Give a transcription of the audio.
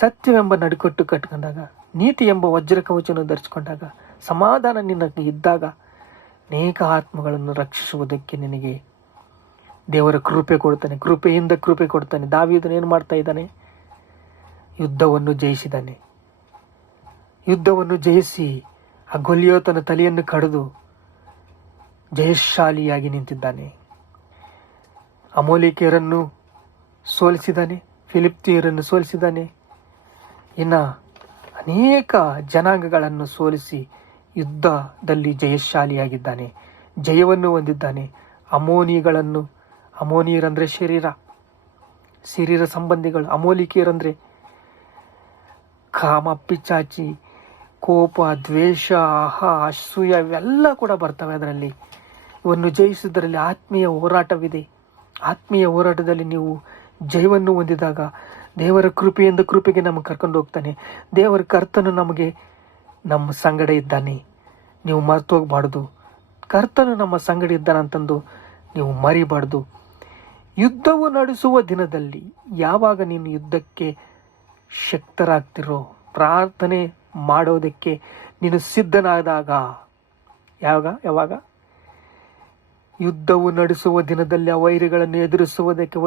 ಸತ್ಯವೆಂಬ ನಡುಕಟ್ಟು ಕಟ್ಕೊಂಡಾಗ, ನೀತಿ ಎಂಬ ವಜ್ರ ಕವಚವನ್ನು ಧರಿಸಿಕೊಂಡಾಗ, ಸಮಾಧಾನ ನಿನಗೆ ಇದ್ದಾಗ ಅನೇಕ ಆತ್ಮಗಳನ್ನು ರಕ್ಷಿಸುವುದಕ್ಕೆ ನಿನಗೆ ದೇವರ ಕೃಪೆ ಕೊಡ್ತಾನೆ. ಕೃಪೆಯಿಂದ ಕೃಪೆ ಕೊಡ್ತಾನೆ. ದಾವೀದನು ಏನು ಮಾಡ್ತಾ ಇದ್ದಾನೆ? ಯುದ್ಧವನ್ನು ಜಯಿಸಿದ್ದಾನೆ. ಯುದ್ಧವನ್ನು ಜಯಿಸಿ ಆ ಗೊಲಿಯೋತನ ತಲೆಯನ್ನು ಕಡಿದು ಜಯಶಾಲಿಯಾಗಿ ನಿಂತಿದ್ದಾನೆ. ಅಮೋಲಿಕೆಯರನ್ನು ಸೋಲಿಸಿದ್ದಾನೆ, ಫಿಲಿಪ್ತಿಯರನ್ನು ಸೋಲಿಸಿದ್ದಾನೆ, ಇನ್ನು ಅನೇಕ ಜನಾಂಗಗಳನ್ನು ಸೋಲಿಸಿ ಯುದ್ಧದಲ್ಲಿ ಜಯಶಾಲಿಯಾಗಿದ್ದಾನೆ, ಜಯವನ್ನು ಹೊಂದಿದ್ದಾನೆ. ಅಮೋನಿಯರಂದರೆ ಶರೀರ ಸಂಬಂಧಿಗಳು, ಅಮೋಲಿಕೆಯರಂದರೆ ಕಾಮ, ಪಿಚಾಚಿ, ಕೋಪ, ದ್ವೇಷ, ಅಸೂಯ ಇವೆಲ್ಲ ಕೂಡ ಬರ್ತವೆ. ಅದರಲ್ಲಿ ಇವನ್ನು ಜಯಿಸುವುದರಲ್ಲಿ ಆತ್ಮೀಯ ಹೋರಾಟವಿದೆ. ಆತ್ಮೀಯ ಹೋರಾಟದಲ್ಲಿ ನೀವು ಜಯವನ್ನು ಹೊಂದಿದಾಗ ದೇವರ ಕೃಪೆಯಿಂದ ಕೃಪೆಗೆ ನಮಗೆ ಕರ್ಕೊಂಡು ಹೋಗ್ತಾನೆ. ದೇವರ ಕರ್ತನು ನಮ್ಮ ಸಂಗಡ ಇದ್ದಾನೆ. ನೀವು ಮರೆತು ಹೋಗಬಾರ್ದು. ಕರ್ತನು ನಮ್ಮ ಸಂಗಡ ಇದ್ದಾನಂತಂದು ನೀವು ಮರಿಬಾರ್ದು. ಯುದ್ಧವು ನಡೆಸುವ ದಿನದಲ್ಲಿ ಯಾವಾಗ ನೀನು ಯುದ್ಧಕ್ಕೆ ಶಕ್ತರಾಗ್ತಿರೋ, ಪ್ರಾರ್ಥನೆ ಮಾಡೋದಕ್ಕೆ ನೀನು ಸಿದ್ಧನಾದಾಗ, ಯಾವಾಗ ಯುದ್ಧವು ನಡೆಸುವ ದಿನದಲ್ಲಿ ಆ ವೈರಿಗಳನ್ನು ಎದುರಿಸುವುದಕ್ಕೆ